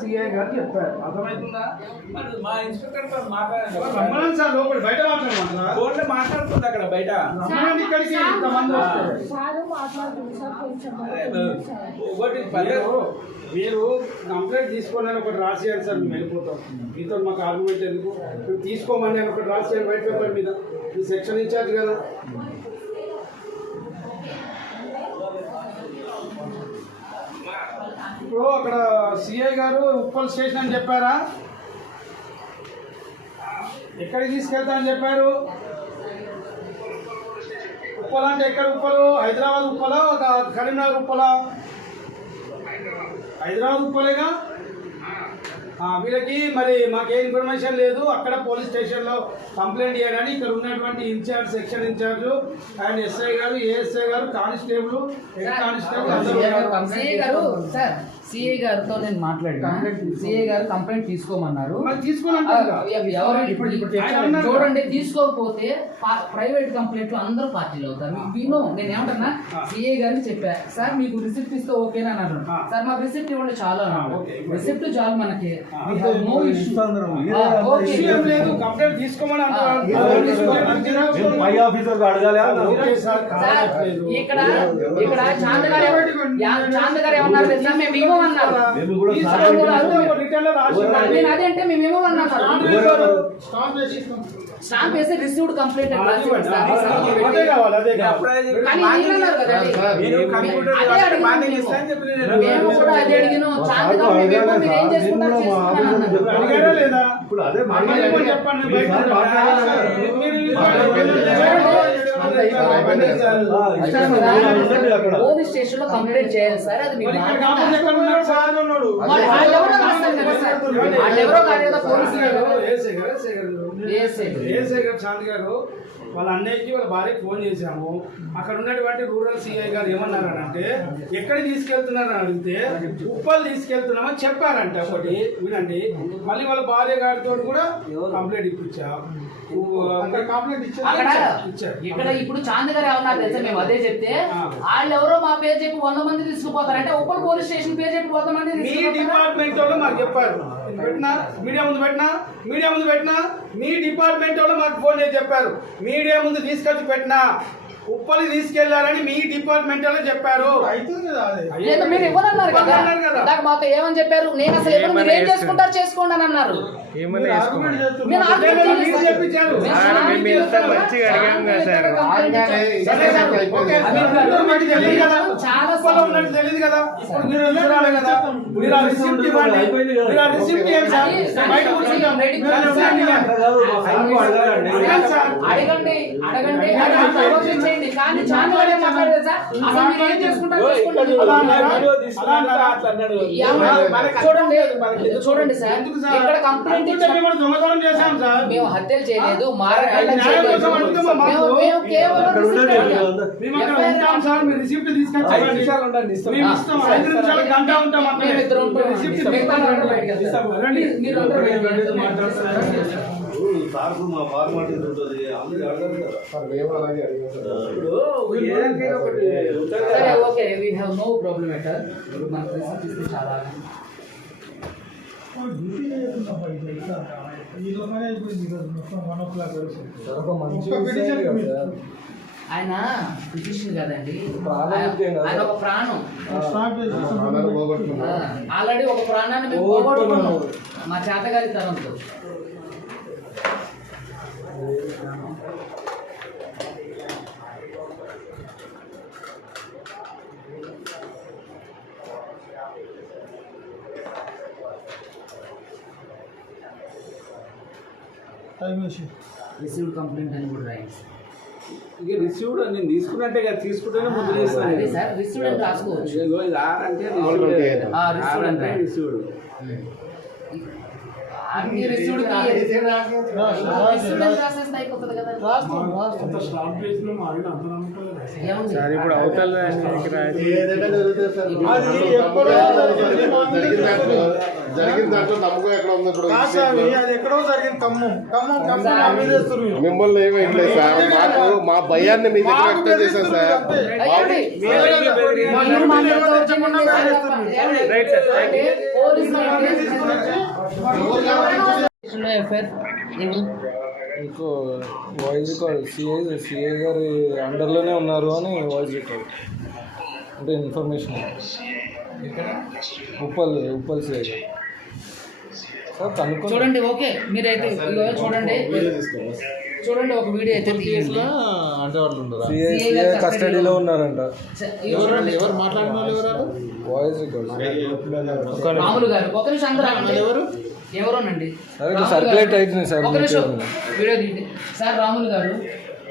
CI గారు చెప్పారు. అర్థమవుతుందా? మా ఇన్స్పెక్టర్ మాట్లాడారు సార్ లోపల బయట మాట్లాడమంటారా? ఫోన్లో మాట్లాడుతుంది అక్కడ బయట. రమ్మనండి ఇక్కడికి ఇంతమంది వస్తే. మీరు కంప్లైంట్ తీసుకోమని ఒకటి రాసేయాలి సార్, మేము వెళ్ళిపోతాం. మీతో మాకు ఆర్గ్యుమెంట్ ఎందుకు? మీరు తీసుకోమని అని ఒకటి రాసేయాలి వైట్ పేపర్ మీద. మీ సెక్షన్ ఇన్ఛార్జ్ కదా. ఇప్పుడు అక్కడ సిఐ గారు ఉప్పల్ స్టేషన్ అని చెప్పారా? ఎక్కడికి తీసుకెళ్తా అని చెప్పారు? ఉప్పల్ అంటే ఎక్కడ ఉప్పలు? హైదరాబాద్ ఉప్పలా కరీంనగర్ ఉప్పలా? హైదరాబాద్ ఉప్పలేగా. వీళ్ళకి మరి మాకే ఇన్ఫర్మేషన్ లేదు. అక్కడ పోలీస్ స్టేషన్లో కంప్లైంట్ చేయడానికి ఇక్కడ ఉన్నటువంటి incharge, section incharge and SI గారు, ఏఎస్ఐ గారు, కానిస్టేబుల్, హెడ్ కానిస్టేబుల్ సిఐ గారితో నేను మాట్లాడాను. సిఐ గారు కంప్లైంట్ తీసుకోమన్నారు. చూడండి, తీసుకోకపోతే ప్రైవేట్ కంప్లైంట్లు అందరూ పార్టీలు అవుతారు. నేను ఏమంటున్నా, సిఐ గారిని చెప్పా, సార్ మీకు రిసిప్ట్ ఇస్తే ఓకేనా అన్నారు. సార్ మాకు రిసిప్ట్ ఇవ్వండి చాలా అన్నాడు. రిసిప్ట్ చాలు మనకి, నో ఇష్యూ. కంప్లైంట్ తీసుకోమని ఇక్కడ చాంద్ గారు ఏమన్నారు తెలుసా? మేము ఇవ్వమన్నారు. నేను అదేంటే మేము ఇవ్వమన్నాం. స్టాంప్ వేసి రిసీవ్డ్ కంప్లైంట్ మేము కూడా అదే అడిగినాం. చాంద్ గారు మేమేమో మీరు ఏం చేసుకుంటారు పోలీస్ స్టేషన్ లో కంప్లైంట్ చేయాలి సార్. అది మీకు చాంద్ గారు వాళ్ళ అన్నయ్యకి వాళ్ళ భార్యకి ఫోన్ చేశాము. అక్కడ ఉన్నటువంటి రూరల్ సిఐ గారు ఏమన్నారు అంటే, ఎక్కడికి తీసుకెళ్తున్నారు అని అడిగితే ఉప్పల్ తీసుకెళ్తున్నామని చెప్పారంట. ఒకటి వినండి. మళ్ళీ వాళ్ళ భార్య గారితో కూడా కంప్లైంట్ ఇప్పించారు. ఇక్కడ ఇప్పుడు చాంద్ గారు ఏమన్నారు తెలుసా? మేము అదే చెప్తే వాళ్ళు ఎవరో మా పేరు చెప్పి 100 మంది తీసుకుపోతారంటే ఉప్పల్ పోలీస్ స్టేషన్ పేరు చెప్పి 100 మంది మీ డిపార్ట్మెంట్ వాళ్ళు మాకు చెప్పారు. పెట్టినా మీడియా ముందు పెట్టినా మీ డిపార్ట్మెంట్ వాళ్ళు మాకు ఫోన్ చేసి చెప్పారు. మీడియా ముందు తీసుకొచ్చి పెట్టినా ఉప్పలి తీసుకెళ్లారని మీ డిపార్ట్మెంట్ వాళ్ళు చెప్పారు. మీరు ఇవ్వనన్నారు కదా. మాతో ఏమని చెప్పారు? నేను అసలు ఎవరు మీరు ఏం చేసుకుంటారు చేసుకోండి అని అన్నారు. తెలియదు కదా. అడగండి కానీ చాలా చూడండి సార్, ఇక్కడ కంప్లైంట్ మేము హత్యలు చేయలేదు, మారకాండం చేయలేదు. Okay, we have no problem at all. మనకు రిసిప్ట్ ఇస్తే చాలా. ఆయన పిటిషన్ కదండి, ఆయన ఒక ప్రాణం. ఆల్రెడీ ఒక ప్రాణాన్ని మేము పోగొట్టుకున్నాం మా చేతగారి తరంతో. రిసీవ్డ్ కంప్లైంట్ అని కూడా రాయండి. ఇక రిసీవ్డ్ నేను తీసుకున్నట్టే కదా, తీసుకుంటేనే ముద్ర చేస్తాను. అదే సార్, రిసీవ్డ్ అని రాసుకోవచ్చు. ఇది ఆర్ అంటే రిసీవ్డ్. అన్ని రిసీవ్డ్ రాసేస్తే అయిపోతుంది కదా. ఏముంది? సార్ ఇప్పుడు అవతల జరిగిన దాంట్లో నమ్మకం ఎక్కడ ఉంది ఇప్పుడు అది ఎక్కడో జరిగింది మిమ్మల్ని ఏమీ లేదు సార్ మా భయాన్ని మీ దగ్గర వ్యక్తం చేశాం సార్ అయ్యండి. మీరు మాట్లాడుతూ వచ్చామండి. అంటే పోలీసులు ఎఫ్ఐఆర్ ఎవరు? మీకు వాయిస్ రికార్డ్ సిఐ గారి అండర్లోనే ఉన్నారు అని వాయిస్ రికార్డ్ అంటే ఇన్ఫర్మేషన్ ఉప్పల్ సిఐ గారు సార్ కనుక్కొని చూడండి. ఓకే మీరైతే ఇదిగో చూడండి ఒక వీడియో అయితే తీయండి. అంటే వాళ్ళు ఉండరు సిఐ కస్టడీలో ఉన్నారంట. ఎవరు మాట్లాడిన వాళ్ళు ఎవరు వాయిస్ రికార్డ్ రాములు గారు ఒక నిమిషం అందరూ ఆగండి. ఎవరోనండి సర్క్యులేట్ అవుతుంది సార్ ఒక నిమిషం వీడియో తీయండి సార్. రాములు గారు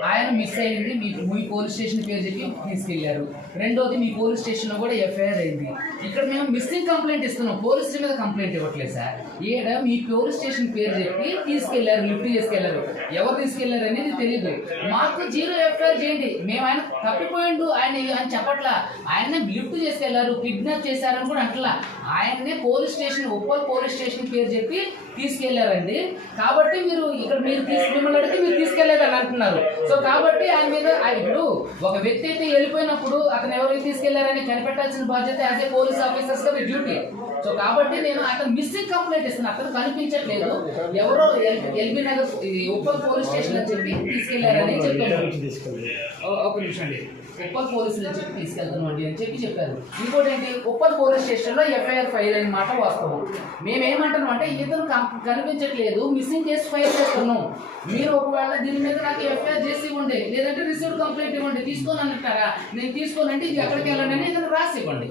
ఆయన మిస్ అయింది, మీ పోలీస్ స్టేషన్ పేరు చెప్పి తీసుకెళ్లారు. రెండోది మీ పోలీస్ స్టేషన్లో కూడా ఎఫ్ఐఆర్ అయింది. ఇక్కడ మేము మిస్సింగ్ కంప్లైంట్ ఇస్తున్నాం, పోలీసుల మీద కంప్లైంట్ ఇవ్వట్లేదు సార్. ఈడ మీ పోలీస్ స్టేషన్ పేరు చెప్పి తీసుకెళ్లారు, లిఫ్ట్ చేసుకెళ్లారు. ఎవరు తీసుకెళ్లారు అనేది తెలియదు. మాకు 0 ఎఫ్ఐఆర్ చేయండి. మేము ఆయన తప్పిపోయిండు ఆయన అని చెప్పట్లా. ఆయన్నే లిఫ్ట్ చేసుకెళ్లారు, కిడ్నాప్ చేశారని కూడా అంటలా. ఆయన్నే police station Uppal police station పేరు చెప్పి తీసుకెళ్లారండి. కాబట్టి మీరు ఇక్కడ మిమ్మల్ని అడిగితే మీరు తీసుకెళ్లేదని అంటున్నారు. సో కాబట్టి ఆయన మీద ఇప్పుడు ఒక వ్యక్తి అయితే వెళ్ళిపోయినప్పుడు అతను ఎవరికి తీసుకెళ్లారని కనిపెట్టాల్సిన బాధ్యత యాజ్ ఏ పోలీస్ ఆఫీసర్స్ గా మీ డ్యూటీ. సో కాబట్టి నేను అతను మిస్సింగ్ కంప్లైంట్ ఇస్తున్నాను, అతను కనిపించట్లేదు, ఎవరో LB Nagar Uppal police station అని చెప్పి తీసుకెళ్లారని చెప్పారు. ఒక నిమిషం అండి, ఉప్పల్ పోలీసులు అని చెప్పి తీసుకెళ్తున్నాం అండి అని చెప్పారు. ఇంకోటి ఏంటి, ఉప్పల్ పోలీస్ స్టేషన్లో ఎఫ్ఐఆర్ ఫైల్ అయిన మాట వాస్తవం. మేమేమంటున్నాం అంటే ఇతను కనిపించట్లేదు, మిస్సింగ్ కేసు ఫైల్ చేస్తున్నాం. మీరు ఒకవేళ దీని మీద నాకు ఎఫ్ఐఆర్ చేసి ఇవ్వండి, లేదంటే రిసీవ్డ్ కంప్లైంట్ ఇవ్వండి. తీసుకొని అంటారా? నేను తీసుకోనంటే ఇది ఎక్కడికి వెళ్ళండి అని ఇతను రాసి ఇవ్వండి.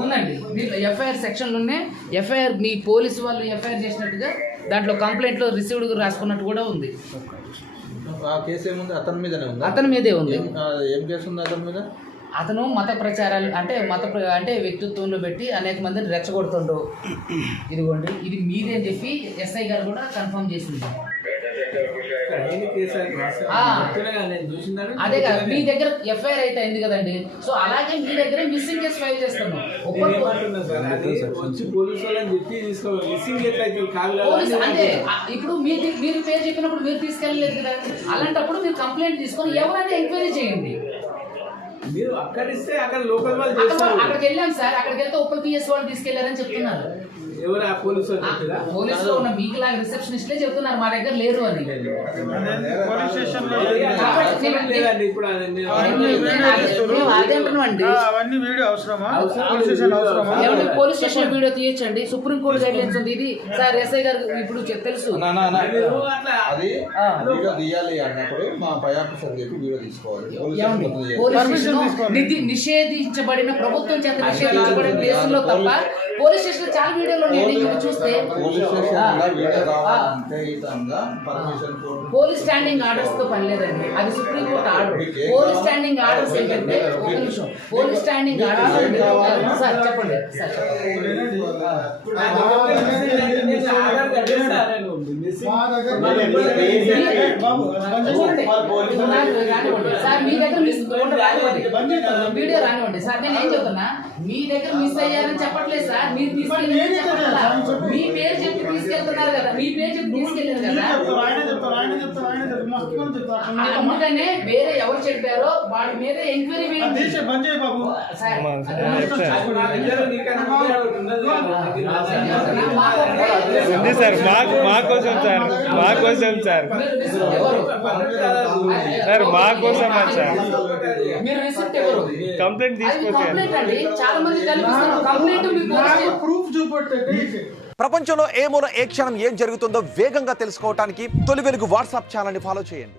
ఉందండి దీంట్లో ఎఫ్ఐఆర్ సెక్షన్లోనే ఎఫ్ఐఆర్ మీ పోలీసు వాళ్ళు ఎఫ్ఐఆర్ చేసినట్టుగా దాంట్లో కంప్లైంట్లో రిసీవ్డ్ రాసుకున్నట్టు కూడా ఉంది. ఆ కేసు ఏముంది? అతని మీదనే ఉంది. అతని మీదే ఉంది. ఏం కేసు ఉంది అతని మీద? అతను మత ప్రచారాలు అంటే వ్యక్తిత్వంలో పెట్టి అనేక మందిని రెచ్చగొడుతుండ్రు. ఇదిగోండి ఇది మీదే అని చెప్పి ఎస్ఐ గారు కూడా కన్ఫర్మ్ చేసింది. అదే కదా మీ దగ్గర ఎఫ్ఐఆర్ అయితే అయింది కదండి. సో అలాగే మీ దగ్గర మిస్సింగ్ కేసు ఫైల్ చేస్తున్నాం. అంటే ఇప్పుడు మీరు పేరు చెప్పినప్పుడు మీరు తీసుకెళ్ళలేదు కదా, అలాంటప్పుడు మీరు కంప్లైంట్ తీసుకొని ఎవరైనా ఎంక్వైరీ చేయండి. మీరు అక్కడిస్తే అక్కడ లోకల్ వాళ్ళు అక్కడికి వెళ్ళాం సార్, అక్కడికి వెళ్తే ఉప్పల్ పిఎస్ వాళ్ళు తీసుకెళ్లారని చెప్తున్నారు. ఎవరు ఆ పోలీసులో ఉన్న మీకు లాగా రిసెప్షనిస్ట్లే చెప్తున్నారు మా దగ్గర లేరు అని. పోలీస్ స్టేషన్ వీడియో తీయచ్చండి, సుప్రీం కోర్టు గైడ్ లైన్స్ ఉంది. ఇది సార్ ఎస్ఐ గారు ఇప్పుడు తెలుసు. అది వీడియో తీయాలి అన్నప్పుడు మా పై ఆఫీసర్ చెప్పి వీడియో తీసుకోవాలి. నిషేధించబడిన ప్రభుత్వం చేత నిషేధించబడిన ప్లేసుల్లో తప్ప పోలీస్ స్టేషన్ చాలా వీడియోలు చూస్తే పోలీస్ స్టాండింగ్ ఆర్డర్స్ తో పని లేదండి, అది supreme court order. Police standing orders ఏంటంటే ఒక నిమిషం, పోలీస్ స్టాండింగ్ ఆర్డర్స్ సార్ చెప్పండి సార్ సార్ మీ దగ్గర వీడియో రానివ్వండి సార్. నేను ఏం చెప్తున్నా, మీ దగ్గర మిస్ అయ్యారని చెప్పట్లేదు సార్, మీరు తీసుకెళ్ళి మీ పేరు చెప్పి తీసుకెళ్తున్నారు కదా, మీ పేరు చెప్పి తీసుకెళ్ళారు కదా. అందుకనే వేరే ఎవరు చెప్పారో వాడి మీద ఎంక్వైరీ వేయండి సార్. మా కోసం సార్, మా కోసం సార్, సార్ మా కోసం సార్. మీరు రిసిప్ట్ ఎవరు కంప్లైంట్ తీసుకొచ్చారు. చాలా మంది కనిపిస్తున్నారు కంప్లైంట్ ప్రూఫ్ చూపెట్టండి. ప్రపంచంలో ఏ మూల ఏ క్షణం ఏం జరుగుతుందో వేగంగా తెలుసుకోవడానికి తొలి వెలుగు వాట్సాప్ ఛానల్ని ఫాలో చేయండి.